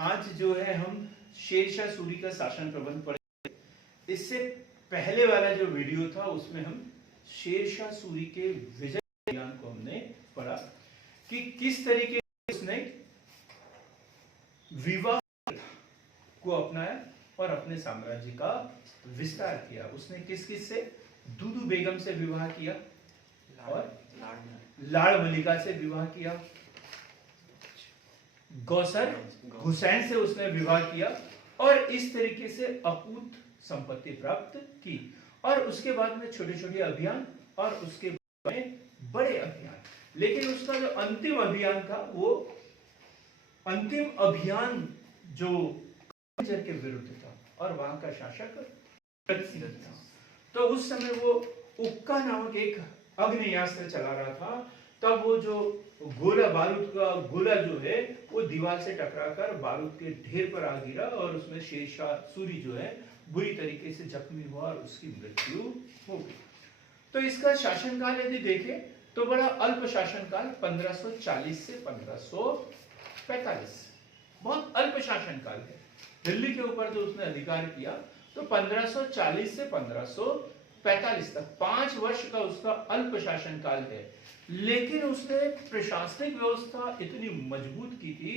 आज जो है हम शेरशाह सूरी का शासन प्रबंध पढ़ेंगे। इससे पहले वाला जो वीडियो था उसमें हम शेरशाह सूरी के विजय अभियान को हमने पढ़ा कि किस तरीके से उसने विवाह को अपनाया और अपने साम्राज्य का विस्तार किया। उसने किस किस से? दुदू बेगम से विवाह किया और लाड़ मलिका से विवाह किया, गौसर हुसैन से उसने विवाह किया और इस तरीके से अकूत संपत्ति प्राप्त की। और उसके बाद में छोटे छोटे अभियान और उसके बाद में बड़े अभियान। लेकिन उसका जो अंतिम अभियान था वो अंतिम अभियान जो कंजर के विरुद्ध था और वहां का शासक था। तो उस समय वो उक्का नामक एक अग्नेयास्त्र चला रहा था। तब वो जो गोला बारूद का गोला जो है वो दीवार से टकराकर बारूद के ढेर पर आ गिरा और उसमें शेरशाह सूरी जो है बुरी तरीके से जख्मी हुआ और उसकी मृत्यु हो गई। तो इसका शासनकाल यदि देखें तो बड़ा अल्प शासनकाल 1540 से 1545, बहुत अल्प शासनकाल है। दिल्ली के ऊपर जो उसने अधिकार किया तो 1540 से 1545 तक 5 वर्ष का उसका अल्प शासनकाल है। लेकिन उसने प्रशासनिक व्यवस्था इतनी मजबूत की थी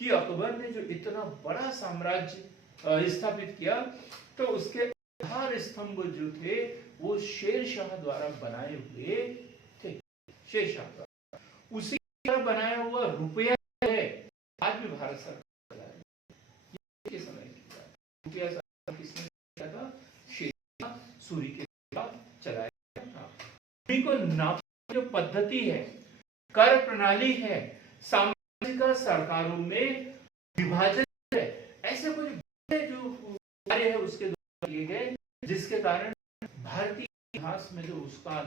कि अकबर ने जो इतना बड़ा साम्राज्य स्थापित किया तो उसके आधार स्तंभ जो थे वो शेरशाह द्वारा बनाए हुए थे। शेरशाह द्वारा उसी द्वारा बनाया हुआ रुपया है आज भी भारत सरकार के समय रुपया किसने किया था? शेरशाह सूरी के द्वारा चलाया था। को नाप जो पद्धति है, कर प्रणाली है, सामाजिक सरकारों में विभाजन है, ऐसे कुछ जो कार्य है उसके द्वारा किए गए, जिसके कारण भारतीय इतिहास में जो उसका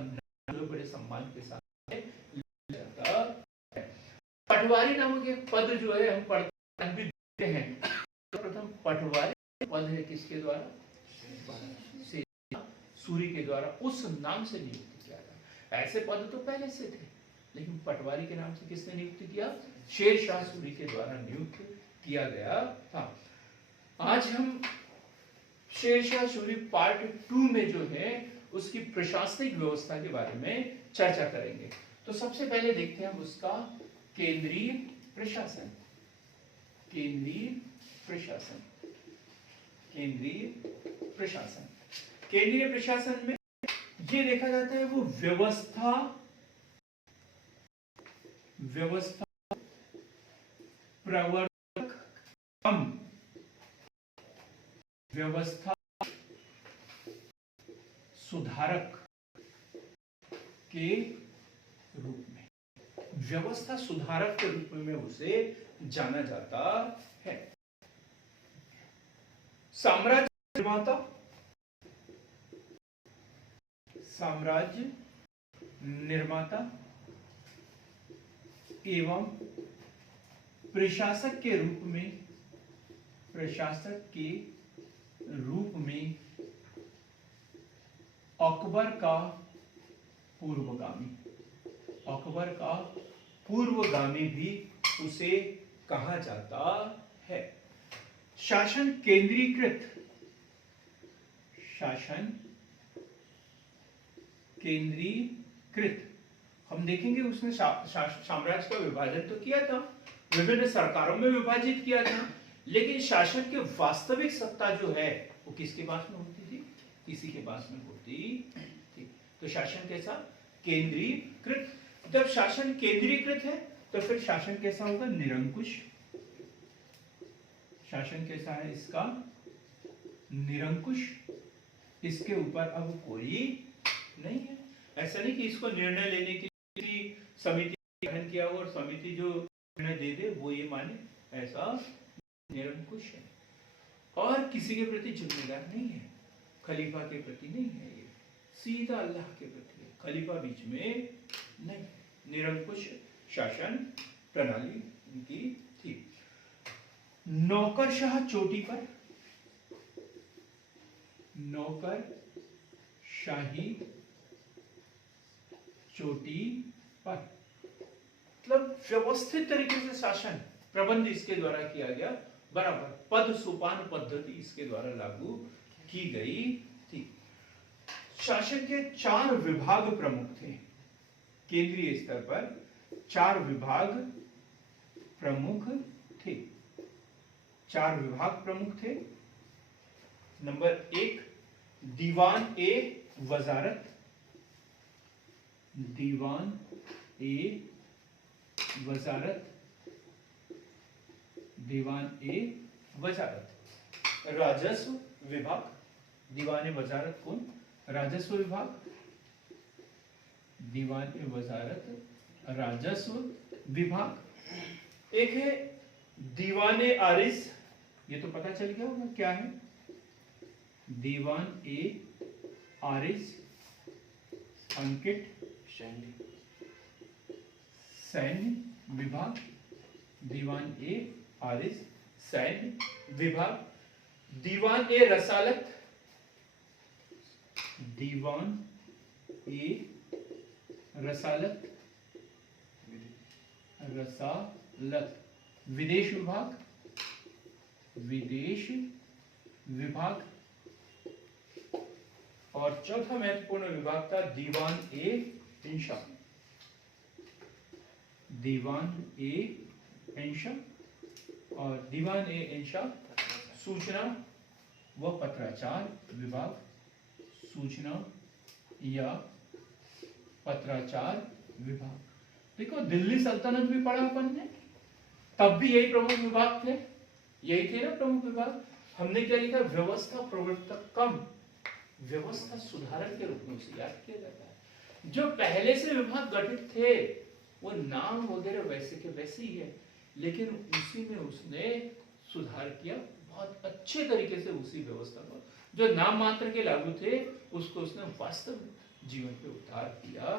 बड़े सम्मान के साथ लिया जाता है। पटवारी नामक एक पद जो है हम पढ़ते भी देखते हैं। तो प्रथम पटवारी पद है किसके द्वारा? सूरी के द्वारा उस नाम से नियुक्त किया गया। ऐसे पद तो पहले से थे लेकिन पटवारी के नाम से किसने नियुक्त किया? शेरशाह सूरी के द्वारा नियुक्त किया गया था। आज हम शेरशाह सूरी पार्ट 2 में जो है उसकी प्रशासनिक व्यवस्था के बारे में चर्चा करेंगे। तो सबसे पहले देखते हैं उसका केंद्रीय प्रशासन। केंद्रीय प्रशासन, केंद्रीय प्रशासन, केंद्रीय प्रशासन में ये देखा जाता है वो व्यवस्था प्रवर्तक व्यवस्था सुधारक के रूप में, व्यवस्था सुधारक के रूप में उसे जाना जाता है। साम्राज्य निर्माता, साम्राज्य निर्माता एवं प्रशासक के रूप में, प्रशासक के रूप में अकबर का पूर्वगामी, अकबर का पूर्वगामी भी उसे कहा जाता है। शासन केंद्रीकृत, शासन केंद्रीकृत, हम देखेंगे उसने साम्राज्य का विभाजन तो किया था, विभिन्न सरकारों में विभाजित किया था, लेकिन शासन की वास्तविक सत्ता जो है वो किसके पास में होती थी? किसी के पास में होती थी। तो शासन कैसा? केंद्रीकृत। जब शासन केंद्रीकृत है तो फिर शासन कैसा होगा? निरंकुश। शासन कैसा है इसका? निरंकुश। इसके ऊपर अब कोई नहीं है। ऐसा नहीं कि इसको निर्णय लेने की समिति गठन किया हो और समिति जो निर्णय दे दे वो ये माने, ऐसा निरंकुश है और किसी के प्रति जिम्मेदार नहीं है। खलीफा के प्रति नहीं है, ये सीधा अल्लाह के प्रति है, खलीफा बीच में नहीं। निरंकुश शासन प्रणाली उनकी थी। नौकरशाह चोटी पर, नौकरशाही चोटी पर, मतलब व्यवस्थित तरीके से शासन प्रबंध इसके द्वारा किया गया बराबर पद सोपान पद्धति इसके द्वारा लागू की गई थी। शासन के 4 विभाग प्रमुख थे। केंद्रीय स्तर पर 4 विभाग प्रमुख थे। 4 विभाग प्रमुख थे। नंबर 1 दीवान ए वजारत, दीवान ए वजारत, दीवान ए वजारत। राजस्व विभाग, दीवान ए वजारत कौन? राजस्व विभाग, दीवान ए वजारत राजस्व विभाग। एक है दीवान ए आरिज, ये तो पता चल गया होगा क्या है। दीवान ए आरिज अंकित सैन्य विभाग, दीवान ए आरिज सैन्य विभाग। दीवान ए रसालत, दीवान ए रसालत, रसालत। विदेश विभाग, विदेश विभाग। और चौथा महत्वपूर्ण विभाग था दीवान ए इंशा, दीवान ए इंशा। और दीवान ए इंशा सूचना व पत्राचार विभाग, सूचना या पत्राचार विभाग। देखो दिल्ली सल्तनत भी पढ़ा अपन ने, तब भी यही प्रमुख विभाग थे, यही थे ना प्रमुख विभाग। हमने क्या लिखा? व्यवस्था प्रवर्तक कम व्यवस्था सुधारक के रूप में उसे याद किया जाता है। जो पहले से विभाग गठित थे वो नाम वगैरह वैसे के वैसे ही है, लेकिन उसी में उसने सुधार किया बहुत अच्छे तरीके से। उसी व्यवस्था को जो नाम मात्र के लागू थे उसको उसने वास्तविक जीवन पे उतार किया।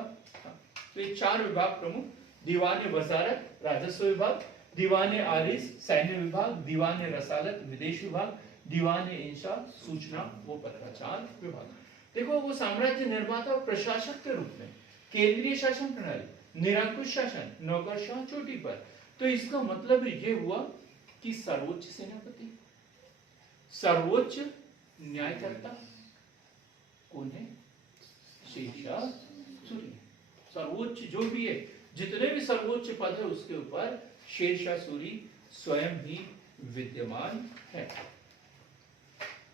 तो ये 4 विभाग प्रमुख, दीवान ए वजारत राजस्व विभाग, दीवान ए आरिज सैन्य विभाग, दीवान ए रसालत विदेश विभाग, दीवान ए इंशा सूचना व पत्राचार विभाग। देखो वो साम्राज्य निर्माता और प्रशासक के रूप में केंद्रीय शासन प्रणाली, निरंकुश शासन, नौकरशाह चोटी पर। तो इसका मतलब ये हुआ कि सर्वोच्च सेनापति, सर्वोच्च न्यायकर्ता कौन है? शेरशाह सूरी। सर्वोच्च जो भी है, जितने भी सर्वोच्च पद है उसके ऊपर शेरशाह सूरी स्वयं ही विद्यमान है।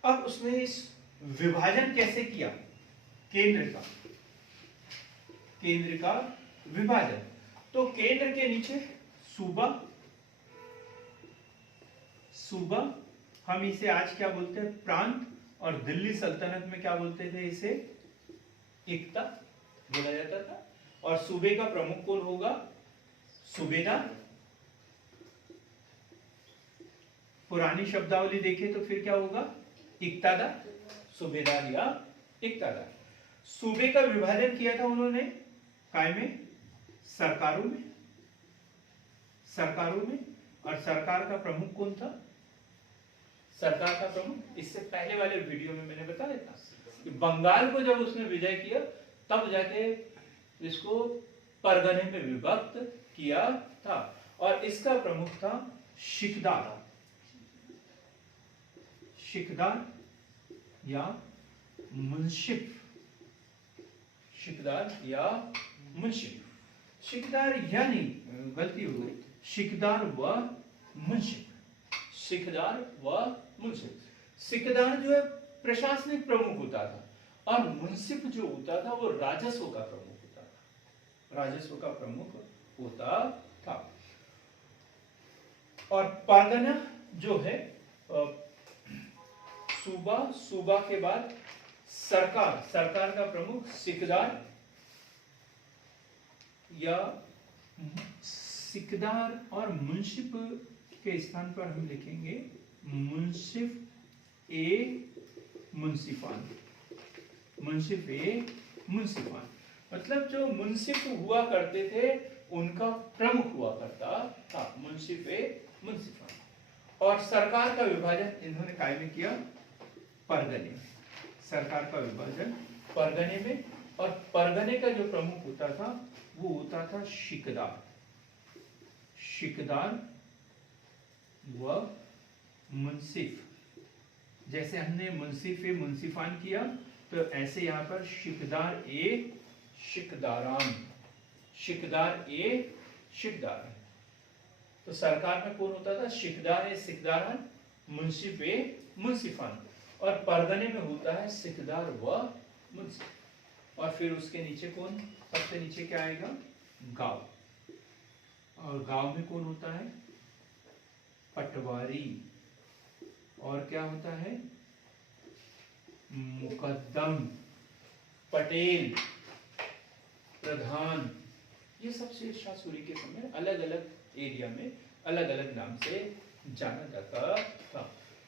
अब उसने इस विभाजन कैसे किया? केंद्र का विभाजन। तो केंद्र के नीचे सूबा, सूबा हम इसे आज क्या बोलते हैं? प्रांत। और दिल्ली सल्तनत में क्या बोलते थे? इसे इक्ता बोला जाता था। और सूबे का प्रमुख कौन होगा? सूबेदार। पुरानी शब्दावली देखें तो फिर क्या होगा? इक्तादार, सूबेदार या इक्तादार। सूबे का विभाजन किया था उन्होंने काय में? सरकारों में, सरकारों में। और सरकार का प्रमुख कौन था? सरकार का प्रमुख इससे पहले वाले वीडियो में मैंने बताया था कि बंगाल को जब उसने विजय किया तब जाके इसको परगने में विभक्त किया था। और इसका प्रमुख था शिकदार, शिकदार या मुंशिफ, शिकदार या मुंशिफ। शिकदार यानी गलती हो गई, शिकदार व मुंशिफ, शिकदार व मुंशिफ। शिकदार जो है प्रशासनिक प्रमुख होता था और मुंशिफ जो होता था वो राजस्व का प्रमुख होता था, राजस्व का प्रमुख होता था। और परगना जो है सूबा, सूबा के बाद सरकार, सरकार का प्रमुख सिकदार या सिकदार। और मुंशिफ के स्थान पर हम लिखेंगे मुंशिफ ए मुंसिफान, मुंशिफ ए मुंसिफान। मतलब जो मुंशिफ हुआ करते थे उनका प्रमुख हुआ करता था, मुंशिफ ए मुंसिफान। और सरकार का विभाजन इन्होंने काय में किया? परगने में। सरकार का विभाजन परगने में। और परगने का जो प्रमुख होता था वो होता था शिकदार, शिकदार व मुंसिफ, जैसे हमने मुंसिफ ए मुंसिफान किया, तो ऐसे यहाँ पर शिकदार ए शिकदारान, शिकदार ए शिकदारान। तो सरकार में कौन होता था? शिकदार ए सिकदारान, मुंसिफ ए मुंसिफान। और परगने में होता है सिकदार व मुंसिफ। और फिर उसके नीचे कौन? सबसे नीचे क्या आएगा? गांव। और गांव में कौन होता है? पटवारी। और क्या होता है? मुकद्दम, पटेल, प्रधान। ये सब शेरशाह सूरी के समय अलग अलग एरिया में अलग अलग नाम से जाना जाता था।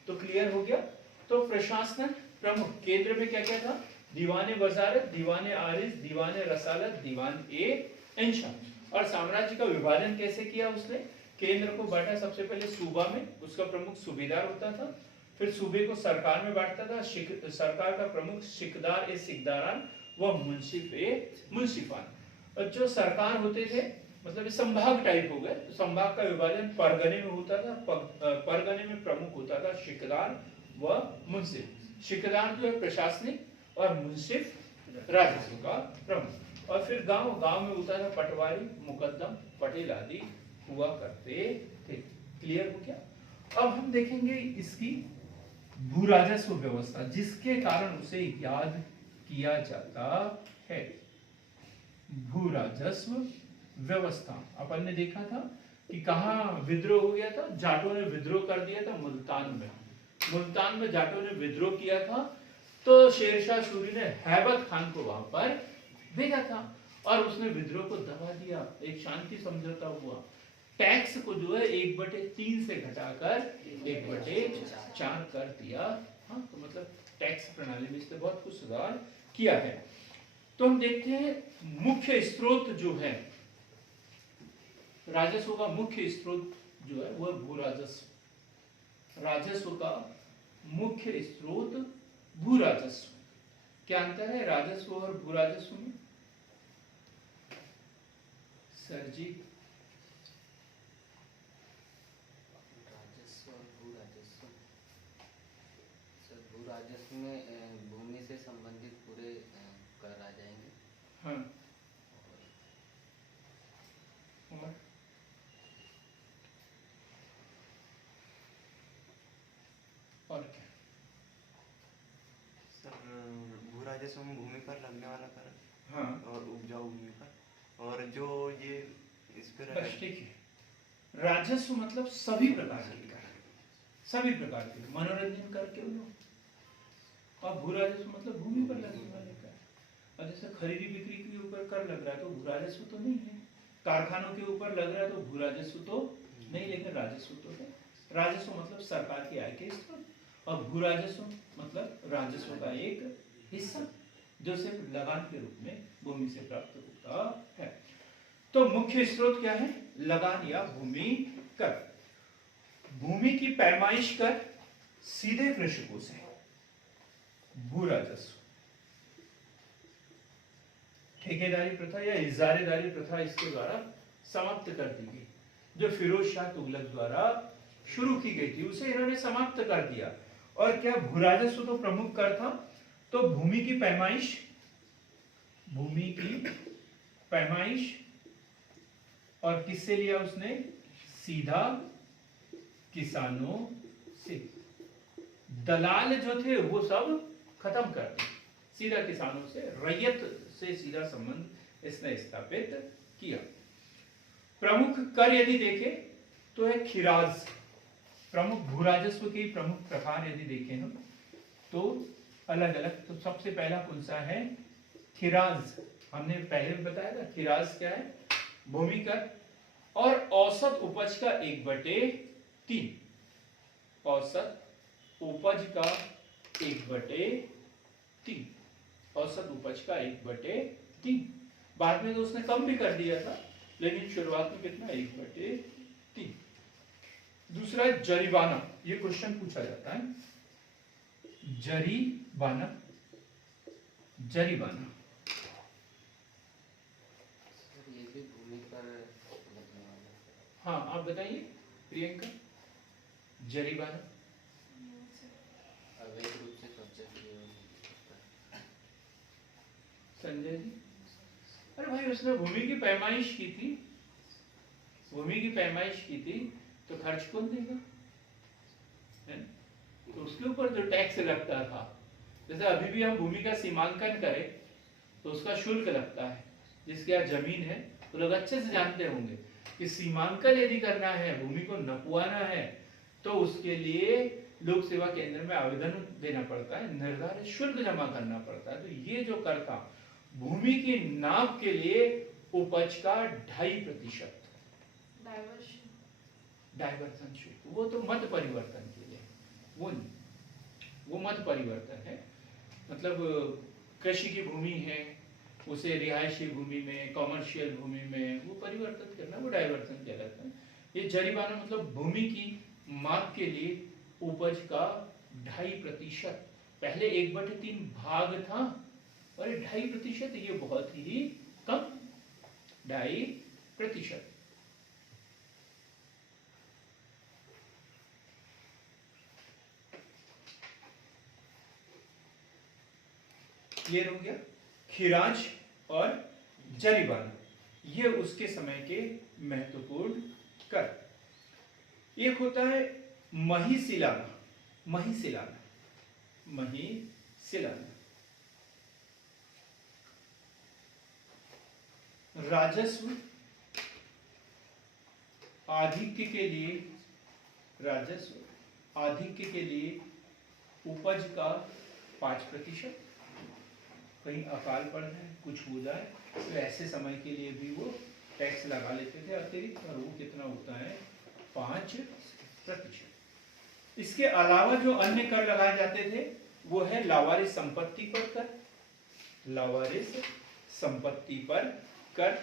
तो क्लियर हो गया। तो प्रशासनिक प्रमुख केंद्र में क्या क्या था? दीवाने वजारत, दीवाने आरिज, दीवाने रसालत, दीवान ए इंशा। और साम्राज्य का विभाजन कैसे किया उसने? केंद्र को बांटा सबसे पहले सूबा में, उसका प्रमुख सूबेदार होता था। फिर सूबे को सरकार में बांटता था, सरकार का प्रमुख सिकदार ए सिकदारान व मुंसिफ ए मुंसिफान। और जो सरकार होते थे मतलब संभाग टाइप हो गए, तो संभाग का विभाजन परगने में होता था। परगने में प्रमुख होता था शिकदार व मुंसिफ। शिकदार जो है प्रशासनिक और मुंसिफ राजस्व का प्रमुख। और फिर गांव, गांव में होता था पटवारी, मुकद्दम, पटेल आदि हुआ करते थे। क्लियर हो गया। अब हम देखेंगे इसकी भू राजस्व व्यवस्था, जिसके कारण उसे याद किया जाता है। भू राजस्व व्यवस्था अपन ने देखा था कि कहाँ विद्रोह हो गया था? जाटों ने विद्रोह कर दिया था मुल्तान में। मुल्तान में जाटों ने विद्रोह किया था, तो शेरशाह सूरी ने हैबत खान को वहां पर भेजा था और उसने विद्रोह को दबा दिया। एक शांति समझौता हुआ। टैक्स को जो है 1/3 से घटाकर 1/4 कर दिया। हाँ, तो मतलब टैक्स प्रणाली में इसने बहुत कुछ सुधार किया है। तो हम देखते हैं मुख्य स्रोत जो है राजस्व का, मुख्य स्रोत जो है वह भू राजस्व। राजस्व का मुख्य स्रोत भू राजस्व। क्या अंतर है राजस्व और भू राजस्व में? सर जी, राजस्व और भू राजस्व। सर, भू राजस्व में भूमि से संबंधित पूरे कर आ जाएंगे। हाँ, और क्या? सर, भू राजस्व में भूमि पर लगने वाला कर, हाँ, और उपजाऊ भूमि पर, और जो ये इस पर बस ठीक है। राजस्व मतलब सभी प्रकार के कर, सभी प्रकार के मनोरंजन कर के लो। और भू राजस्व मतलब भूमि पर लगने वाले कर। और जैसे खरीदी बिक्री के ऊपर कर लग रहा है तो भू राजस्व तो नहीं है। कारखानों के ऊपर लग रहा है तो भू राजस्व तो नहीं, लेकिन राजस्व तो है। राजस्व मतलब सरकार की आय के स्रोत, और भू राजस्व मतलब राजस्व का एक हिस्सा जो सिर्फ लगान के रूप में भूमि से प्राप्त होता है। तो मुख्य स्रोत क्या है? लगान या भूमि कर। भूमि की पैमाइश कर सीधे कृषकों से, भू राजस्व। ठेकेदारी प्रथा या इजारेदारी प्रथा इसके द्वारा समाप्त कर दी गई। जो फिरोज शाह तुगलक द्वारा शुरू की गई थी उसे इन्होंने समाप्त कर दिया। और क्या भू राजस्व तो प्रमुख कर था, तो भूमि की पैमाइश, भूमि की पैमाइश और किससे लिया उसने? सीधा किसानों से। दलाल जो थे वो सब खत्म कर दिए, सीधा किसानों से, रैयत से सीधा संबंध इसने स्थापित किया। प्रमुख कर यदि देखें तो है खिराज। प्रमुख भू राजस्व के प्रमुख प्रकार यदि देखें हम तो अलग अलग। तो सबसे पहला कौन सा है? खिराज। हमने पहले भी बताया था खिराज क्या है? भूमि कर और औसत उपज का 1/3। औसत उपज का 1/3। औसत उपज का 1/3। बाद में तो उसने कम भी कर दिया था, लेकिन शुरुआत में कितना? 1/3। दूसरा है जरीबाना। ये क्वेश्चन पूछा जाता है, जरीबाना। जरीबाना सर, ये भी भूमि पर लगने वाला है। हाँ, आप बताइए प्रियंका। जरीबाना जलीय संजय जी, अरे भाई उसने भूमि की पैमाइश की थी, भूमि की पैमाइश की थी, तो खर्च कौन देगा? है? तो उसके ऊपर जो टैक्स लगता था, जैसे अभी भी हम भूमि का सीमांकन करें तो उसका शुल्क लगता है। जिसके यहाँ जमीन है तो लोग अच्छे से जानते होंगे कि सीमांकन यदि करना है, भूमि को नपवाना है, तो उसके लिए लोक सेवा केंद्र में आवेदन देना पड़ता है, निर्धारित शुल्क जमा करना पड़ता है। तो ये जो कर था भूमि की नाप के लिए उपज का 2.5% डाइवर्सन शुल्क, वो तो मत परिवर्तन के लिए, वो नहीं, वो मत परिवर्तन है। मतलब कृषि की भूमि है, उसे रिहायशी भूमि में, कॉमर्शियल भूमि में वो परिवर्तित करना, वो डाइवर्सन कहलाता है। ये जरिमाना मतलब भूमि की माप के लिए उपज का 2.5%, पहले 1/3 भाग था, और 2.5% ये बहुत ही कम, 2.5%। क्लियर हो गया? खिराज और जरिमाना ये उसके समय के महत्वपूर्ण कर। एक होता है महिसिलाना, महिसिलाना, महिसिलाना। राजस्व आधिक्य के लिए, राजस्व आधिक्य के लिए उपज का 5%, कहीं अकाल पड़ जाए, कुछ हो जाए, तो ऐसे समय के लिए भी वो टैक्स लगा लेते थे अतिरिक्त, और वो कितना होता है? 5%। इसके अलावा जो अन्य कर लगाए जाते थे वो है लावारिस संपत्ति पर कर, लावारिस संपत्ति पर कर,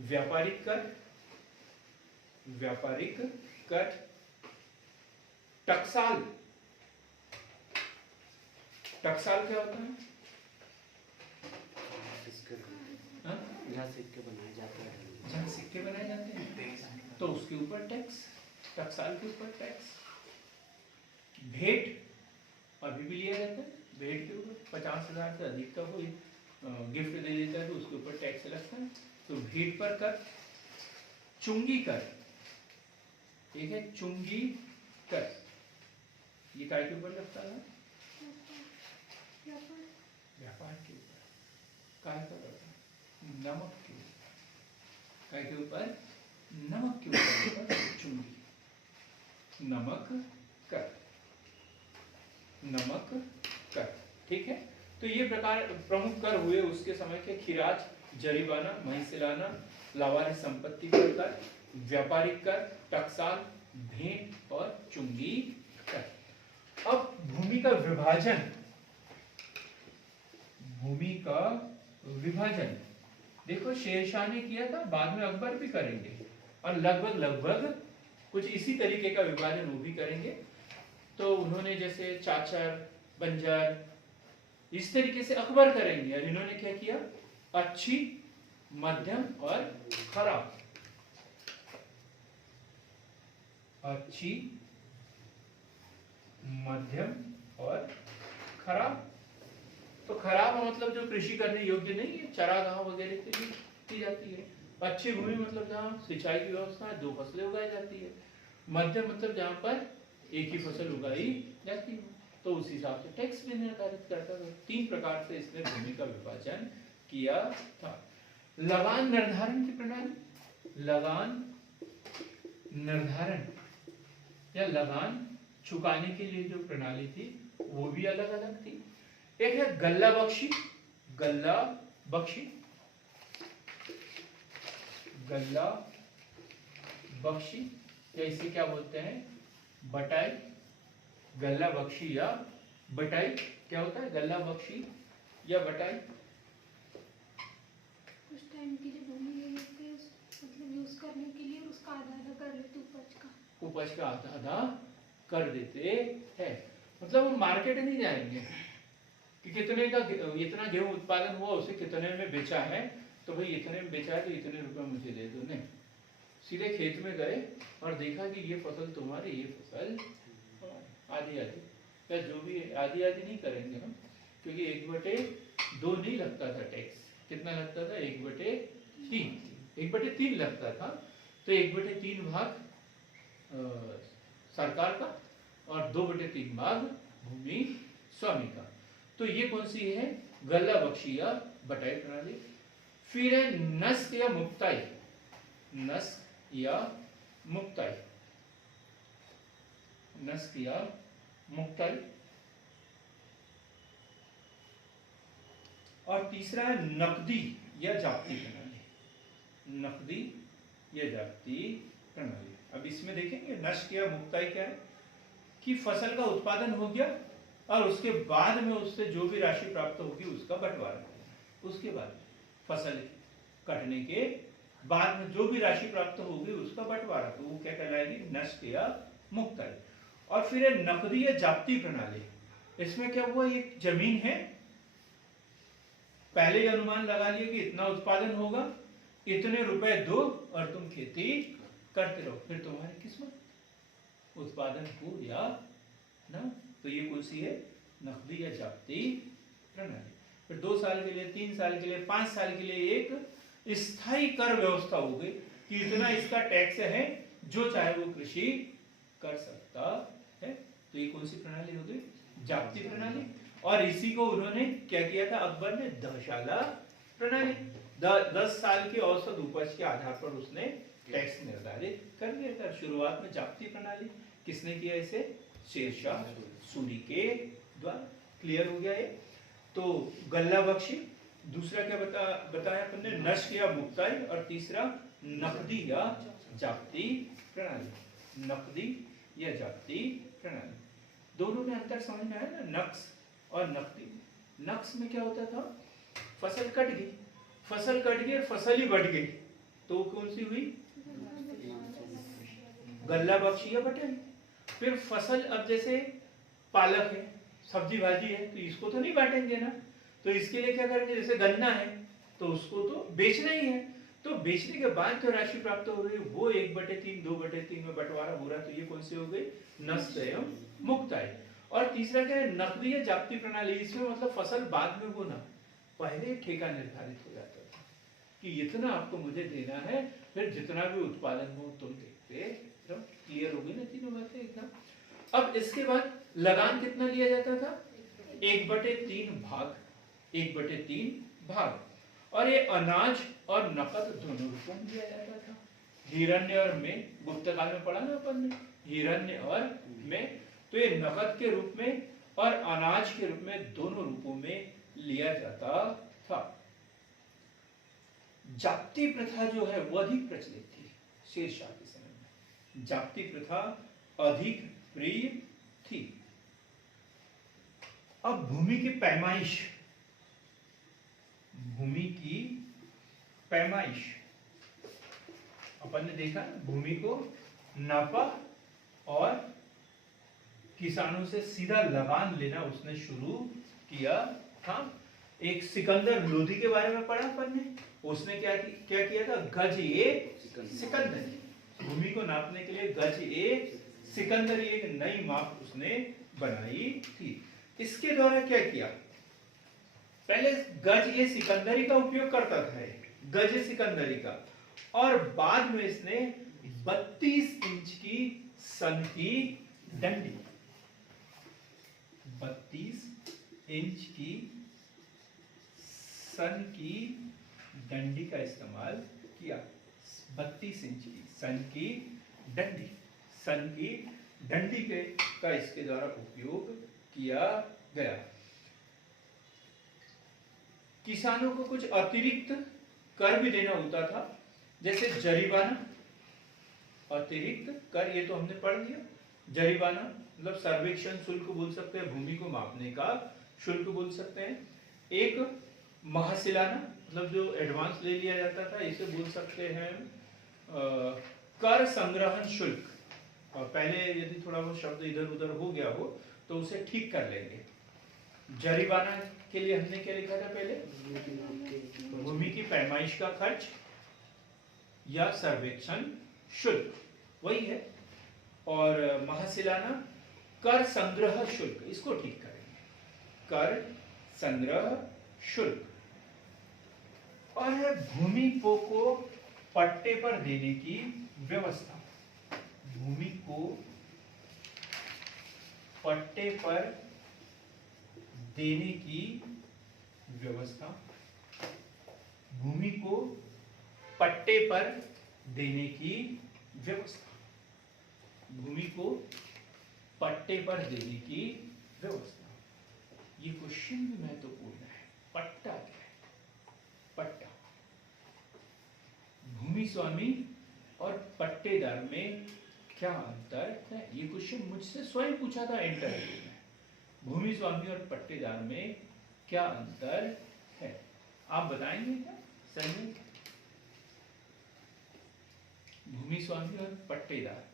व्यापारिक कर, व्यापारिक कर, टकसाल। टकसाल क्या होता है? हाँ? जहाँ सिक्के बनाए जाते हैं, जहाँ सिक्के बनाए जाते हैं तो उसके ऊपर टैक्स, टकसाल के ऊपर टैक्स। भेंट अभी भी लिया जाता है, भेंट के ऊपर 50,000 से अधिक का कोई गिफ्ट दे देता है तो उसके ऊपर टैक्स लगता है, तो भेंट पर कर। चुंगी कर, ठीक है, चुंगी कर, ये काय के ऊपर लगता है? व्यापार के ऊपर। काय पर लगता है? नमक के ऊपर। काय के ऊपर? नमक के ऊपर चुंगी, नमक कर, नमक कर, ठीक है। तो ये प्रकार प्रमुख कर हुए उसके समय के। खिराज, जरिमाना, महिसिलाना, लावारिस संपत्ति पर कर, व्यापारिक कर, टकसाल, भेंट और चुंगी कर। अब भूमि का विभाजन, भूमि का विभाजन देखो शेरशाह ने किया था, बाद में अकबर भी करेंगे, और लगभग लगभग कुछ इसी तरीके का विभाजन वो भी करेंगे। तो उन्होंने जैसे चाचर, बंजर, इस तरीके से अकबर करेंगे, और इन्होंने क्या किया? अच्छी, मध्यम और खराब। अच्छी, मध्यम और खराब। तो खराब मतलब जो कृषि करने योग्य नहीं है, चरागाह वगैरह के लिए की जाती है। अच्छी भूमि मतलब जहाँ सिंचाई की व्यवस्था है, 2 फसलें उगाई जाती है। मध्यम मतलब जहाँ पर एक ही फसल उगाई जाती है, तो उस हिसाब से टैक्स भी निर्धारित करता था। 3 प्रकार से इसने भूमि का विभाजन किया था। लगान निर्धारण की प्रणाली, लगान निर्धारण या लगान चुकाने के लिए जो प्रणाली थी वो भी अलग अलग थी। एक है गल्ला बख्शी, गल्ला बख्शी, गल्ला बख्शी, या इसे क्या बोलते हैं? बटाई। गल्ला बख्शी या बटाई क्या होता है? गल्ला बख्शी या बटाई। उस टाइम की जो भूमि ले लेते हैं मतलब यूज करने के लिए, उसका आधा आधा कर लेते उपज का, उपज का आधा आधा कर देते हैं। मतलब हम मार्केट नहीं जाएंगे कि कितने का इतना गेहूं उत्पादन हुआ, उसे कितने में बेचा है, तो भाई इतने में बेचा है तो इतने रुपए मुझे दे दो। नहीं, सीधे खेत में गए और देखा कि ये फसल तुम्हारी, ये फसल आधी आधी, या जो भी आधी आधी नहीं करेंगे हम, क्योंकि 1/2 नहीं लगता था टैक्स। कितना लगता था? 1/3। 1/3 लगता था। तो 1/3 भाग सरकार का और 2/3 भाग भूमि स्वामी का। तो ये कौन सी है? गल्ला बख्शी या बटाई प्रणाली। फिर है नस्क या मुक्ताई। नस्क या मुक्ताई, नस्क या मुक्ताई। और तीसरा है नकदी या जाप्ती प्रणाली। नकदी या जाप्ती प्रणाली। अब इसमें देखेंगे नस्क या मुक्ताई क्या है कि फसल का उत्पादन हो गया और उसके बाद में उससे जो भी राशि प्राप्त होगी उसका बंटवारा। उसके बाद फसल कटने के बाद में जो भी राशि प्राप्त होगी उसका बंटवारा, तो वो क्या कहलाएगी? नष्ट या मुक्ताई। और फिर है नकदी या जाप्ती प्रणाली। इसमें क्या हुआ? एक जमीन है, पहले ही अनुमान लगा लिया कि इतना उत्पादन होगा, इतने रुपए दो और तुम खेती करते रहो, फिर तुम्हारी किस्मत, उत्पादन हो या ना। तो ये कौन सी है? नकदी या जाप्ती प्रणाली। फिर 2 साल के लिए, 3 साल के लिए, 5 साल के लिए एक स्थायी कर व्यवस्था हो गई कि इतना इसका टैक्स है, जो चाहे वो कृषि कर सकता है। तो ये कौन सी प्रणाली हो गई? जाप्ती प्रणाली। और इसी को उन्होंने क्या किया था? अकबर ने दहशाला प्रणाली। 10 साल की औसत उपज के आधार पर उसने टैक्स निर्धारित कर दिया था। शुरुआत में जाप्ती प्रणाली किसने किया? इसे शेरशाह सूरी के द्वारा। क्लियर हो गया ये? तो गल्ला बख्शी, दूसरा क्या बताया अपन ने? नष्ट या मुक्ताई, और तीसरा नकदी या जाप्ती प्रणाली। नकदी या जाप्ती प्रणाली, दोनों में अंतर समझ में आया ना? नक्स और नकदी। नक्स में क्या होता था? फसल कट गई, फसल कट गई और फसल ही बढ़ गई, तो कौन सी हुई? गल्ला बख्शी या बटाई। फिर फसल, अब जैसे पालक है, सब्जी भाजी है, तो इसको तो नहीं बांटेंगे ना, तो इसके लिए क्या करेंगे? जैसे गन्ना है तो उसको तो बेचना ही है, तो बेचने के बाद जो राशि प्राप्त हो गई वो 1/3 2/3 में बंटवारा हो रहा है। तो ये कौन सी हो गई? नष्ट एवं मुक्ताई। और तीसरा क्या है? नकदी या जाप्ती प्रणाली। इसमें मतलब फसल बाद में होना, पहले ठेका निर्धारित हो जाता था कि इतना आपको मुझे देना है, फिर जितना भी उत्पादन हो तुम देखते रहो। क्लियर हो गई ना तीनों बातें एकदम? अब इसके बाद लगान कितना लिया जाता था? 1/3 भाग। 1/3 भाग। और ये अनाज और नकद दोनों रूपों में दिया जाता था। हिरण्य और में, गुप्त काल में पढ़ा ना अपन ने, हिरण्य और में। तो ये नकद के रूप में और अनाज के रूप में, दोनों रूपों में लिया जाता था। जाप्ती प्रथा जो है वो अधिक प्रचलित थी शेरशाह के समय में। जाप्ती प्रथा अधिक प्रिय थी। अब भूमि की पैमाइश, भूमि की पैमाइश अपन ने देखा, भूमि को नापा और किसानों से सीधा लगान लेना उसने शुरू किया था। एक सिकंदर लोधी के बारे में पढ़ा अपन ने, उसने क्या किया था? गज ए सिकंदर। भूमि को नापने के लिए गज ए सिकंदरी एक नई माप उसने बनाई थी। इसके द्वारा क्या किया? पहले गज ए सिकंदरी का उपयोग करता था, गज ए सिकंदरी का, और बाद में इसने 32 इंच की सन की डंडी, 32 इंच की सन की डंडी का इस्तेमाल किया। 32 इंच की सन की डंडी, सन की डंडी का इसके द्वारा उपयोग किया गया। किसानों को कुछ अतिरिक्त कर भी देना होता था, जैसे जरिमाना, अतिरिक्त कर, ये तो हमने पढ़ लिया। जरिमाना मतलब सर्वेक्षण शुल्क बोल सकते हैं, भूमि को मापने का शुल्क बोल सकते हैं। एक महासिलाना मतलब जो एडवांस ले लिया जाता था, इसे बोल सकते हैं कर संग्रहण शुल्क। और पहले यदि थोड़ा वो शब्द इधर उधर हो गया हो तो उसे ठीक कर लेंगे। जरिमाना के लिए हमने क्या लिखा था पहले? भूमि की पैमाइश का खर्च या सर्वेक्षण शुल्क, वही है। और महासिलाना कर संग्रह शुल्क, इसको ठीक करेंगे, कर संग्रह शुल्क। और है भूमि को पट्टे पर देने की व्यवस्था, भूमि को पट्टे पर देने की व्यवस्था, भूमि को पट्टे पर देने की व्यवस्था, भूमि को पट्टे पर देने की व्यवस्था। ये क्वेश्चन भी महत्वपूर्ण है। पट्टा क्या है? पट्टा, भूमि स्वामी और पट्टेदार में क्या अंतर है? ये क्वेश्चन मुझसे स्वयं पूछा था इंटरव्यू में। भूमि स्वामी और पट्टेदार में क्या अंतर है? आप बताएंगे क्या संजय? भूमि स्वामी और पट्टेदार।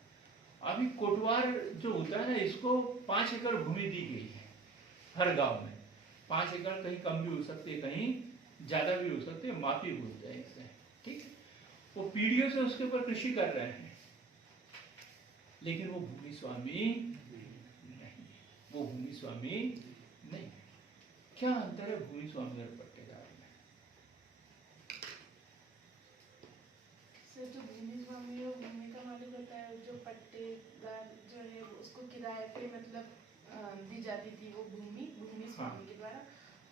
अभी कोटवार जो होता है ना, इसको 5 एकड़ भूमि दी गई है हर गांव में। 5 एकड़ कहीं कम भी हो सकती है, कहीं ज्यादा भी हो सकती है, माफी बोलते हैं इसे, ठीक है। वो पीढ़ियों से उसके ऊपर कृषि कर रहे हैं, लेकिन वो भूमि स्वामी नहीं, वो भूमि स्वामी नहीं। क्या अंतर है भूमि स्वामी और पट्टेदार में? सर, जो भूमि स्वामी और भूमि का मालिक होता है, जो पट्टेदार जो है उसको किराए पे मतलब दी जाती थी वो भूमि स्वामी के द्वारा,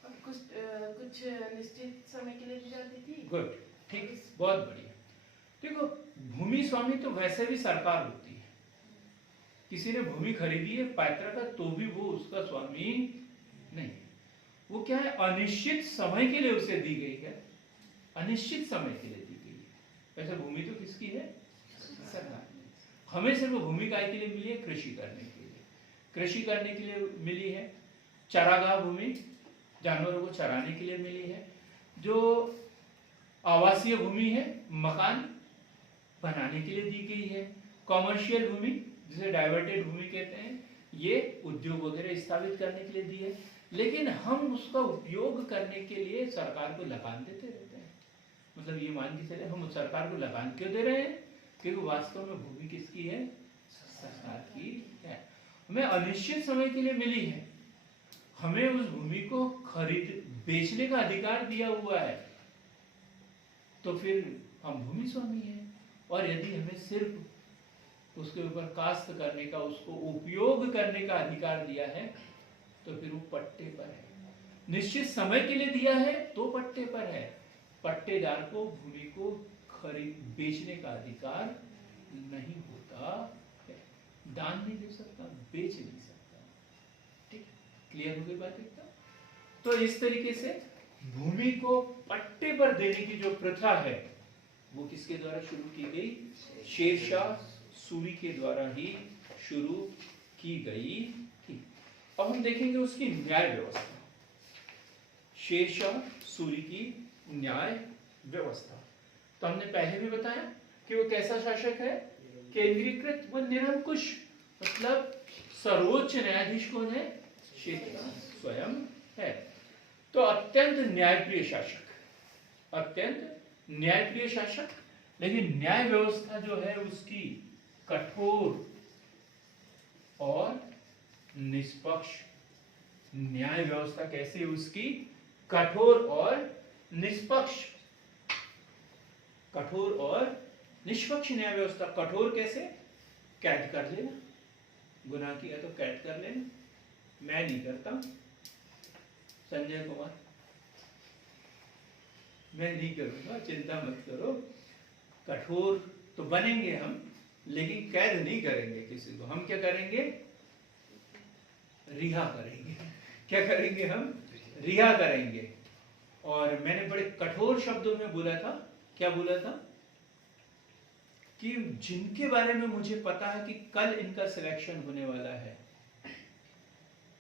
और कुछ निश्चित समय के लिए दी जाती थी। गुड, ठीक, बहुत बढ़िया। देखो, भूमि स्वामी तो वैसे भी सरकार होती है। किसी ने भूमि खरीदी है पैतृक का, तो भी वो उसका स्वामी नहीं। वो क्या है, अनिश्चित समय के लिए उसे दी गई है, अनिश्चित समय के लिए दी गई है। वैसे भूमि तो किसकी है? सरकार। हमें सिर्फ भूमि काय के लिए मिली है? कृषि करने के लिए, कृषि करने के लिए मिली है। चरागाह भूमि, जानवरों को चराने के लिए मिली है। जो आवासीय भूमि है, मकान बनाने के लिए दी गई है। कॉमर्शियल भूमि, जिसे डाइवर्टेड भूमि कहते हैं, ये उद्योग वगैरह स्थापित करने के लिए दी है। लेकिन हम उसका उपयोग करने के लिए सरकार को लगान देते रहते हैं। मतलब ये मान के चले, हम सरकार को लगान क्यों दे रहे हैं? क्योंकि वास्तव में भूमि किसकी है? सरकार की है। हमें अनिश्चित समय के लिए मिली है, हमें उस भूमि को खरीद बेचने का अधिकार दिया हुआ है, तो फिर हम भूमि स्वामी हैं। और यदि हमें सिर्फ उसके ऊपर काश्त करने का, उसको उपयोग करने का अधिकार दिया है, तो फिर वो पट्टे पर है। निश्चित समय के लिए दिया है तो पट्टे पर है। पट्टेदार को भूमि को खरीद बेचने का अधिकार नहीं होता है। दान नहीं दे सकता, बेच नहीं सकता। ठीक, क्लियर हो गई बात एकदम? तो इस तरीके से भूमि को पट्टे पर देने की जो प्रथा है, वो किसके द्वारा शुरू की गई? शेरशाह सूरी के द्वारा ही शुरू की गई थी। अब हम देखेंगे उसकी न्याय व्यवस्था, शेरशाह सूरी की न्याय व्यवस्था। तो हमने पहले भी बताया कि वो कैसा शासक है? केंद्रीकृत व निरंकुश। मतलब सर्वोच्च न्यायाधीश कौन है? शेरशाह स्वयं है। तो अत्यंत न्यायप्रिय शासक, अत्यंत न्यायप्रिय शासक। लेकिन न्याय व्यवस्था जो है उसकी कठोर और निष्पक्ष। न्याय व्यवस्था कैसे है उसकी? कठोर और निष्पक्ष। कठोर और निष्पक्ष न्याय व्यवस्था। कठोर कैसे? कैद कर लेना, गुनाह किया तो कैद कर लेना। मैं नहीं करता, संजय कुमार, मैं नहीं करूंगा, चिंता मत करो। कठोर तो बनेंगे हम, लेकिन कैद नहीं करेंगे किसी को। हम क्या करेंगे? रिहा करेंगे। क्या करेंगे हम? रिहा करेंगे। और मैंने बड़े कठोर शब्दों में बोला था, क्या बोला था? कि जिनके बारे में मुझे पता है कि कल इनका सिलेक्शन होने वाला है,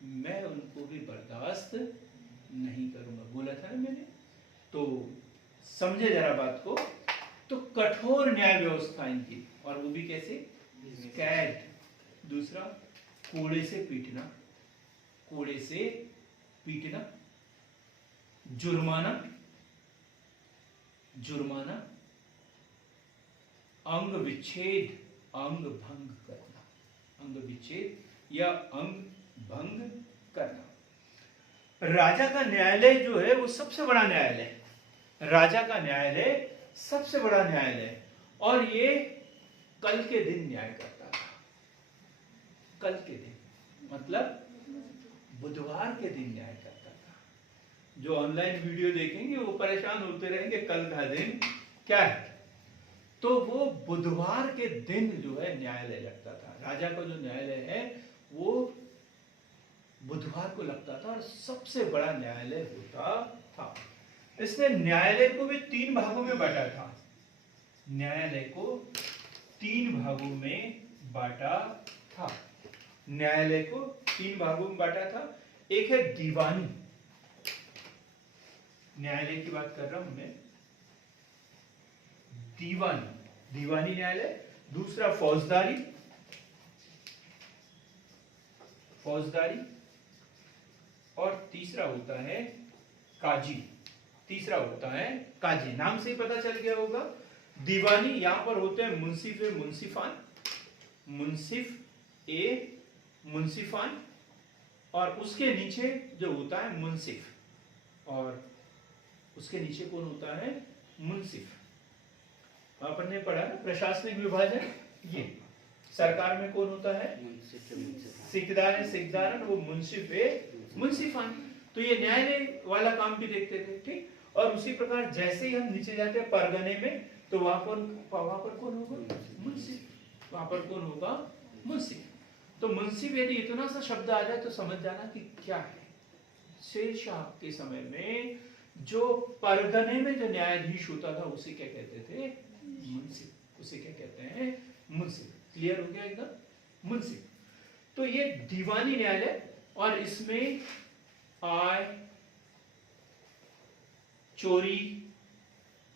मैं उनको भी बर्दाश्त नहीं करूंगा, बोला था ना मैंने। तो समझे जरा बात को। तो कठोर न्याय व्यवस्था इनकी, और वो भी कैसे? कैद। दूसरा, कोड़े से पीटना, कोड़े से पीटना। जुर्माना, जुर्माना। अंग विच्छेद, अंग भंग करना, अंग विच्छेद या अंग भंग करना। राजा का न्यायालय जो है वो सबसे बड़ा न्यायालय है। राजा का न्यायालय सबसे बड़ा न्यायालय है और ये कल के दिन न्याय करता था। कल के दिन मतलब बुधवार के दिन न्याय करता था। जो ऑनलाइन वीडियो देखेंगे वो परेशान होते रहेंगे कल का दिन क्या है। तो वो बुधवार के दिन जो है न्यायालय लगता था। राजा का जो न्यायालय है वो बुधवार को लगता था और सबसे बड़ा न्यायालय होता था। इसने न्यायालय को भी 3 भागों में बांटा था। न्यायालय को 3 भागों में बांटा था। न्यायालय को 3 भागों में बांटा था। एक है दीवानी, न्यायालय की बात कर रहा हूं मैं, दीवानी न्यायालय। दूसरा फौजदारी और तीसरा होता है काजी। नाम से ही पता चल गया होगा। दीवानी यहां पर होते हैं मुंसिफान और उसके नीचे जो होता है मुंसिफ, और उसके नीचे कौन होता है मुंसिफ। अपन ने पढ़ा ना प्रशासनिक विभाजन। ये सरकार में कौन होता है सिकदार, वो मुंसिफ है मुंसिफान। तो ये न्यायालय वाला काम भी देखते थे, ठीक। और उसी प्रकार जैसे ही हम नीचे जाते हैं परगने में तो वहां पर कौन होगा मुंसिफ। वहां पर कौन होगा मुंसिफ। तो मुंसिफ यदि इतना सा शब्द आ जाए तो समझ जाना कि क्या है। शेरशाह के समय में जो परगने में जो न्यायाधीश होता था उसे क्या कहते थे मुंसिफ। उसे क्या कहते हैं मुंसिफ। क्लियर हो गया एकदम मुंसिफ। तो ये दीवानी न्यायालय और इसमें आय, चोरी,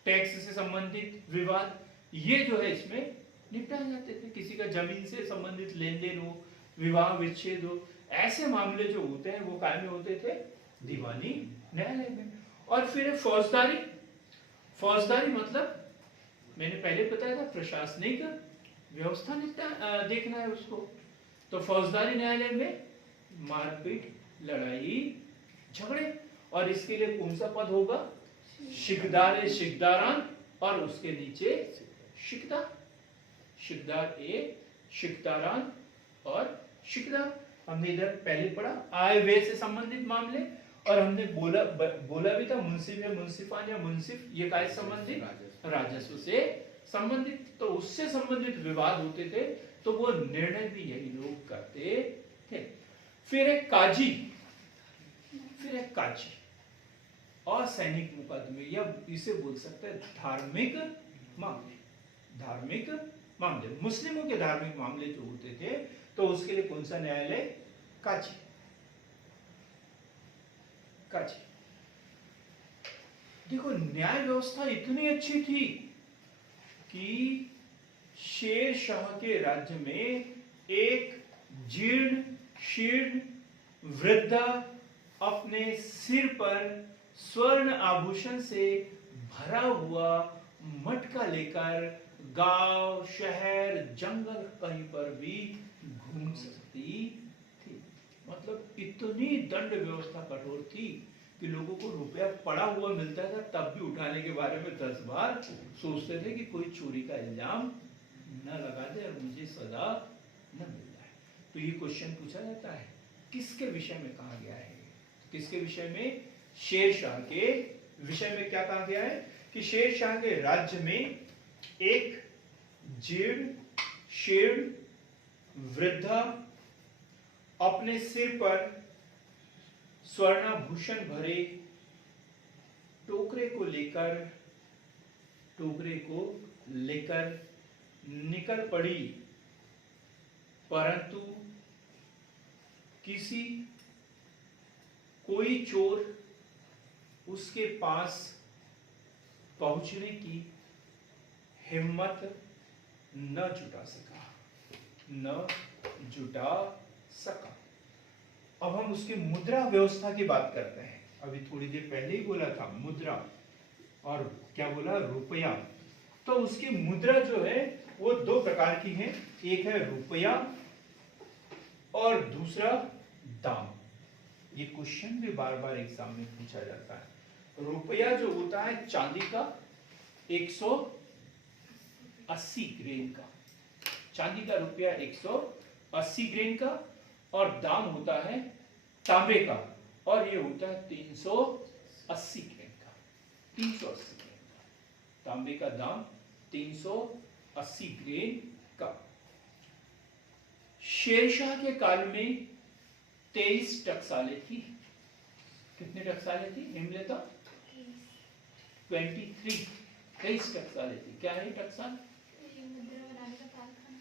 टैक्स से संबंधित विवाद ये जो है इसमें निपटाए जाते थे। किसी का जमीन से संबंधित लेन देन हो, विवाह विच्छेद हो, ऐसे मामले जो होते हैं वो काय में होते थे दीवानी न्यायालय में। और फिर फौजदारी मतलब मैंने पहले बताया था प्रशासनिक व्यवस्था देखना है उसको। तो फौजदारी न्यायालय में मारपीट, लड़ाई, झगड़े, और इसके लिए कौन सा पद होगा शिकदारान और उसके नीचे शिकदारान और शिकदार। हमने इधर पहले पढ़ा आय व्यय से संबंधित मामले, और हमने बोला भी था मुंसिफ या मुंसिफान या मुंसिफ ये काय संबंधित राजस्व से संबंधित। तो उससे संबंधित विवाद होते थे तो वो निर्णय भी यही लोग करते थे। फिर एक काजी और सैनिक मुकदमे, या इसे बोल सकते हैं धार्मिक मामले। मुस्लिमों के धार्मिक मामले जो होते थे तो उसके लिए कौन सा न्यायालय काजी। देखो न्याय व्यवस्था इतनी अच्छी थी कि शेर शाह के राज्य में एक जीर्ण शीर्ण वृद्धा अपने सिर पर स्वर्ण आभूषण से भरा हुआ मटका लेकर गांव, शहर, जंगल कहीं पर भी घूम सकती थी। मतलब इतनी दंड व्यवस्था कठोर थी कि लोगों को रुपया पड़ा हुआ मिलता था तब भी उठाने के बारे में 10 बार सोचते थे कि कोई चोरी का इल्जाम न लगा दे और मुझे सजा न मिल जाए। तो ये क्वेश्चन पूछा जाता है किसके विषय में कहा गया है। किसके विषय में? शेर शाह के विषय में क्या कहा गया है कि शेर शाह के राज्य में एक जीर्ण शीर्ण वृद्धा अपने सिर पर स्वर्णाभूषण भरे टोकरे को लेकर निकल पड़ी, परंतु कोई चोर उसके पास पहुंचने की हिम्मत न जुटा सका। अब हम उसकी मुद्रा व्यवस्था की बात करते हैं। अभी थोड़ी देर पहले ही बोला था मुद्रा, और क्या बोला? रुपया। तो उसकी मुद्रा जो है वो 2 प्रकार की है। एक है रुपया और दूसरा दाम। ये क्वेश्चन भी बार बार एग्जाम में पूछा जाता है। रुपया जो होता है चांदी का 180 ग्रेन का, चांदी का रुपया 180 ग्रेन का, और दाम होता है तांबे का, और ये होता है 380 ग्रेन का, 380 ग्रेन का। तांबे का दाम 380 ग्रेन का। शेरशाह के काल में 23 टकसालें थी। कितने टकसालें थी हेमलता? 23 टकसालें थी। क्या है टकसाल? मुद्रा बनाने का कारखाना।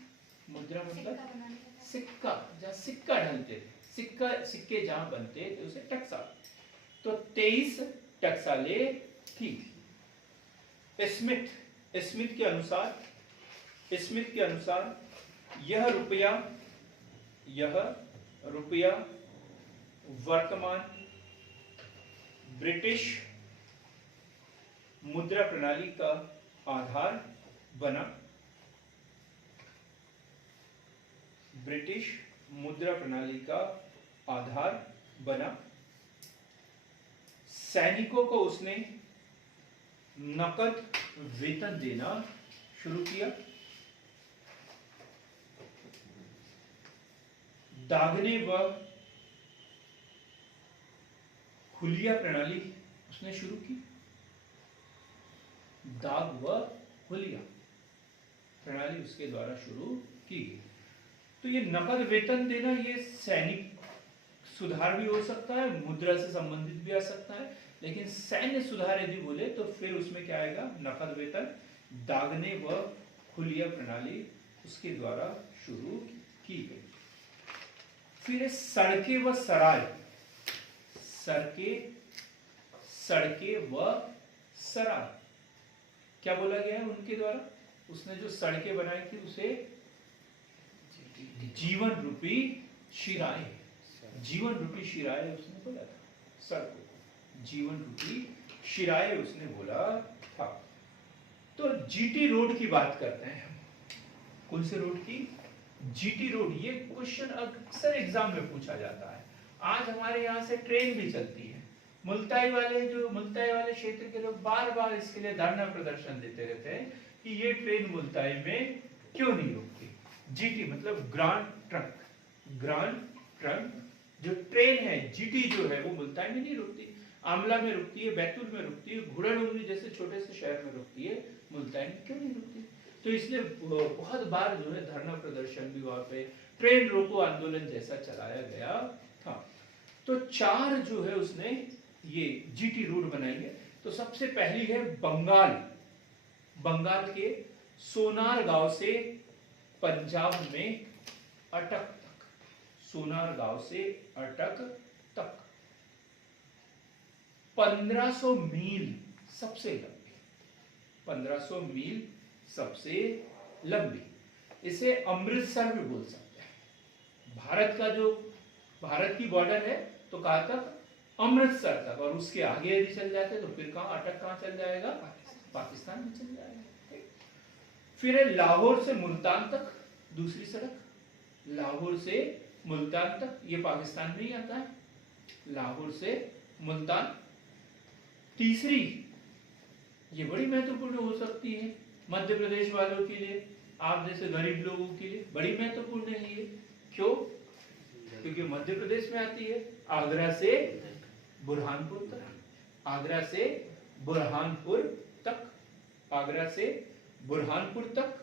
मुद्रा मतलब सिक्का बनाने का सिक्का, जहाँ सिक्का ढलते थे, सिक्के जहां बनते थे उसे टकसाल। तो 23 टकसालें थी। स्मिथ के अनुसार यह रुपया वर्तमान ब्रिटिश मुद्रा प्रणाली का आधार बना। ब्रिटिश मुद्रा प्रणाली का आधार बना। सैनिकों को उसने नकद वेतन देना शुरू किया। दागने व हुलिया प्रणाली उसने शुरू की। दाग व हुलिया प्रणाली उसके द्वारा शुरू की गई। तो ये नकद वेतन देना, ये सैनिक सुधार भी हो सकता है, मुद्रा से संबंधित भी आ सकता है, लेकिन सैन्य सुधार यदि बोले तो फिर उसमें क्या आएगा? नकद वेतन। दागने व हुलिया प्रणाली उसके द्वारा शुरू की गई। फिर सड़के व सराय, सड़के व सराय क्या बोला गया है उनके द्वारा? उसने जो सड़कें बनाई थी उसे जीवन रूपी शिराए, जीवन रूपी शिराए उसने बोला था। सड़कों जीवन रूपी शिराए उसने बोला था। तो जीटी रोड की बात करते हैं हम। कौन से रोड की? GT road. ये क्वेश्चन अक्सर एग्जाम में पूछा जाता है। आज हमारे यहाँ से ट्रेन भी चलती है। मुल्ताई वाले क्षेत्र के लोग बार बार इसके लिए धरना प्रदर्शन देते रहते हैं कि ये ट्रेन मुल्ताई में क्यों नहीं रुकती। जीटी मतलब ग्रांड ट्रंक जो ट्रेन है, जीटी जो है वो मुल्ताई में नहीं रुकती, आमला में रुकती है, बैतूल में रुकती है, घोड़ाडोंगरी जैसे छोटे से शहर में रुकती है, मुल्ताई में क्यों नहीं रुकती? तो इसलिए बहुत बार जो है धरना प्रदर्शन भी वहां पे ट्रेन रोको आंदोलन जैसा चलाया गया था। तो 4 जो है उसने ये जीटी रोड बनाई है। तो सबसे पहली है बंगाल के सोनार गांव से पंजाब में अटक तक, सोनार गांव से अटक तक 1500 मील सबसे लंबी, 1500 मील सबसे लंबी। इसे अमृतसर भी बोल सकते हैं। भारत की बॉर्डर है तो कहां तक? अमृतसर तक। और उसके आगे यदि चल जाते तो फिर कहां अटक, कहां चल जाएगा? पाकिस्तान में चल जाएगा। फिर है लाहौर से मुल्तान तक दूसरी सड़क, लाहौर से मुल्तान तक, ये पाकिस्तान में ही आता है, लाहौर से मुल्तान। तीसरी, ये बड़ी महत्वपूर्ण हो सकती है मध्य प्रदेश वालों के लिए, आप जैसे गरीब लोगों के लिए बड़ी महत्वपूर्ण है ये। क्यों? क्योंकि मध्य प्रदेश में आती है। आगरा से बुरहानपुर तक, आगरा से बुरहानपुर तक, आगरा से बुरहानपुर तक।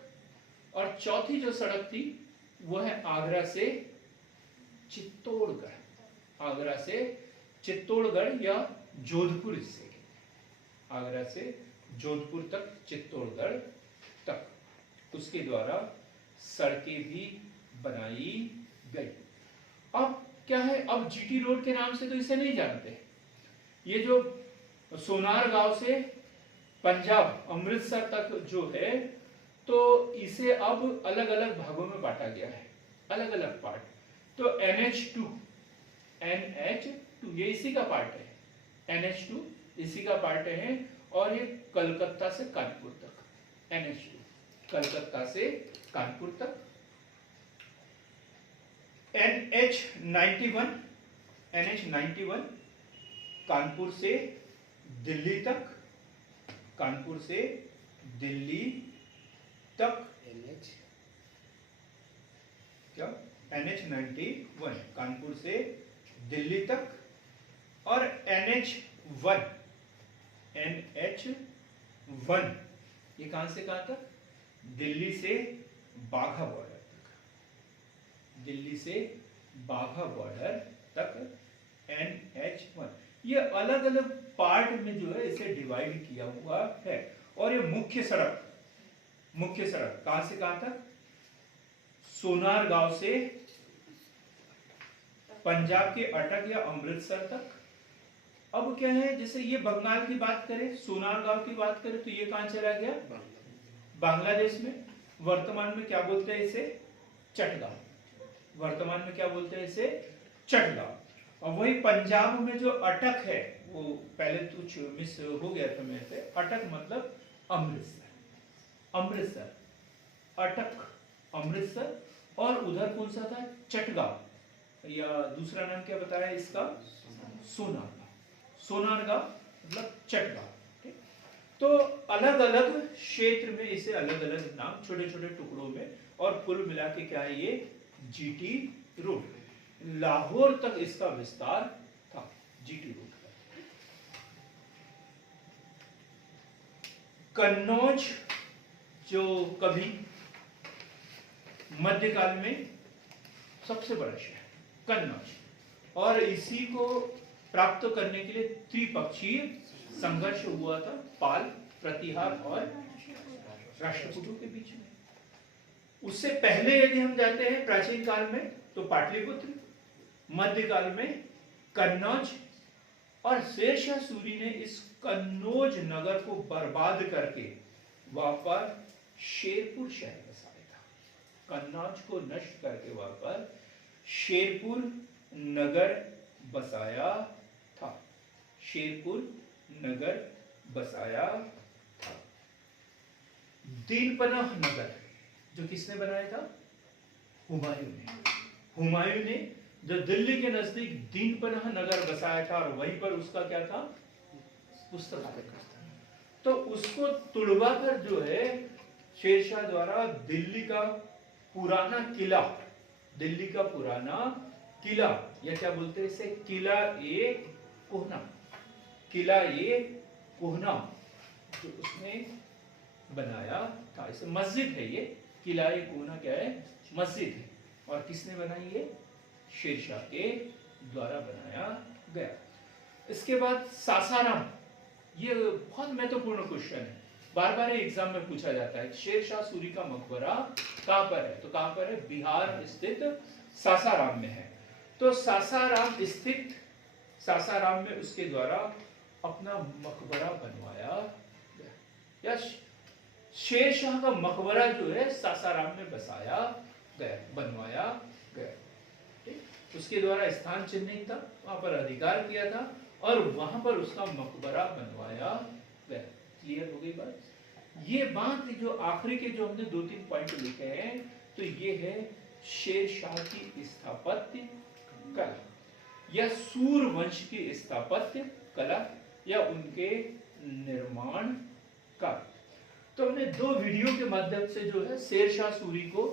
और चौथी जो सड़क थी वो है आगरा से चित्तौड़गढ़, आगरा से चित्तौड़गढ़ या जोधपुर, इससे आगरा से जोधपुर तक, चित्तौड़गढ़ तक उसके द्वारा सड़कें भी बनाई गई। अब क्या है? अब जीटी रोड के नाम से तो इसे नहीं जानते। ये जो सोनार गांव से पंजाब अमृतसर तक जो है, तो इसे अब अलग अलग भागों में बांटा गया है, अलग अलग पार्ट। तो NH2 ये इसी का पार्ट है, NH2 इसी का पार्ट है। और ये कलकत्ता से कानपुर तक, NH2 कलकत्ता से कानपुर तक। NH91 कानपुर से दिल्ली तक, कानपुर से दिल्ली तक, NH क्या NH91 कानपुर से दिल्ली तक, और NH1 ये कहां से कहां तक? दिल्ली से बाघा बॉर्डर तक, दिल्ली से बाघा बॉर्डर तक NH1। ये अलग अलग पार्ट में जो है इसे डिवाइड किया हुआ है। और ये मुख्य सड़क कहां से कहां तक? सोनार गांव से पंजाब के अटक या अमृतसर तक। अब क्या है, जैसे ये बंगाल की बात करें, सोनार गांव की बात करें, तो ये कहां चला गया? बांग्लादेश में। वर्तमान में क्या बोलते हैं इसे? चटगांव। वर्तमान में क्या बोलते हैं इसे? चटगांव। और वही पंजाब में जो अटक है, वो पहले तो मिस हो गया था मेरे से, अटक मतलब अमृतसर, अमृतसर, अटक अमृतसर। और उधर कौन सा था? चटगांव, या दूसरा नाम क्या बताया इसका? सोनारगांव। सोनारगांव मतलब चटगांव। ठीक, तो अलग अलग क्षेत्र में इसे अलग अलग नाम, छोटे छोटे टुकड़ों में, और कुल मिला के क्या है ये? GT road. लाहौर तक इसका विस्तार था, GT रोड का। कन्नौज जो कभी मध्यकाल में सबसे बड़ा शहर कन्नौज, और इसी को प्राप्त करने के लिए त्रिपक्षीय संघर्ष हुआ था पाल, प्रतिहार और राष्ट्रकूटों के बीच में। उससे पहले यदि हम जाते हैं प्राचीन काल में, तो पाटलिपुत्र, मध्यकाल में कन्नौज, और शेरशाह सूरी ने इस कन्नौज नगर को बर्बाद करके वहां पर शेरपुर शहर बसाया था। कन्नौज को नष्ट करके वहां पर शेरपुर नगर बसाया था, शेरपुर नगर बसाया था। दीनपनाह नगर जो किसने बनाया था? हुमायूं ने। हुमायूं ने जो दिल्ली के नजदीक दीनपनाह नगर बसाया था, और वहीं पर उसका क्या था? पुस्तकालय। तो उसको तुड़वा कर जो है शेरशाह द्वारा दिल्ली का पुराना किला, दिल्ली का पुराना किला, या क्या बोलते हैं इसे? किला ए कोहना, किला ए कोहना जो उसने बनाया था। इसे मस्जिद है, ये किला ए कोहना क्या है? मस्जिद है। और किसने बनाई? ये शेरशाह के द्वारा बनाया गया। इसके बाद सासाराम, ये बहुत महत्वपूर्ण क्वेश्चन है, बार बार एग्जाम में पूछा जाता है। शेरशाह सूरी का मकबरा कहां पर है? तो कहां पर है? बिहार स्थित सासाराम में है। तो सासाराम स्थित, सासाराम में उसके द्वारा अपना मकबरा बनवाया गया, या शेरशाह का मकबरा जो है सासाराम में बसाया गया, बनवाया गया। उसके द्वारा स्थान चिन्हित था, वहां पर अधिकार किया था, और वहां पर उसका मकबरा बनवाया गया। क्लियर हो गई बात? ये बात जो आखिरी के जो हमने 2-3 पॉइंट लिखे हैं, तो ये है शेरशाह की स्थापत्य कला, या सूरवंश की स्थापत्य कला, या उनके निर्माण का। तो हमने 2 वीडियो के माध्यम से जो है शेरशाह सूरी को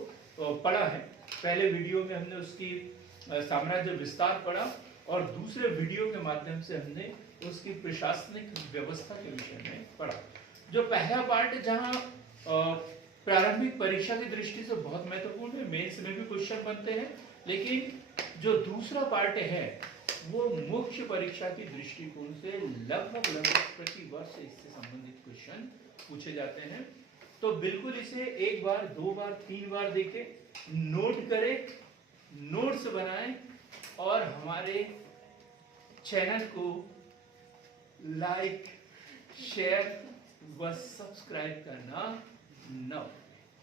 पढ़ा है। पहले वीडियो में हमने उसकी साम्राज्य विस्तार पढ़ा, और दूसरे वीडियो के माध्यम से हमने उसकी प्रशासनिक व्यवस्था के विषय में पढ़ा। जो पहला पार्ट जहां प्रारंभिक परीक्षा की दृष्टि से बहुत महत्वपूर्ण है, मेंस में भी क्वेश्चन बनते हैं, लेकिन जो दूसरा पार्ट है वो मुख्य परीक्षा की दृष्टिकोण से लगभग प्रति वर्ष इससे संबंधित क्वेश्चन पूछे जाते हैं। तो बिल्कुल इसे 1 बार, 2 बार, 3 बार देखें, नोट करें, नोट्स बनाएं, और हमारे चैनल को लाइक, शेयर व सब्सक्राइब करना न।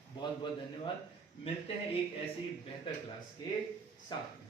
बहुत बहुत धन्यवाद। मिलते हैं एक ऐसी बेहतर क्लास के साथ में।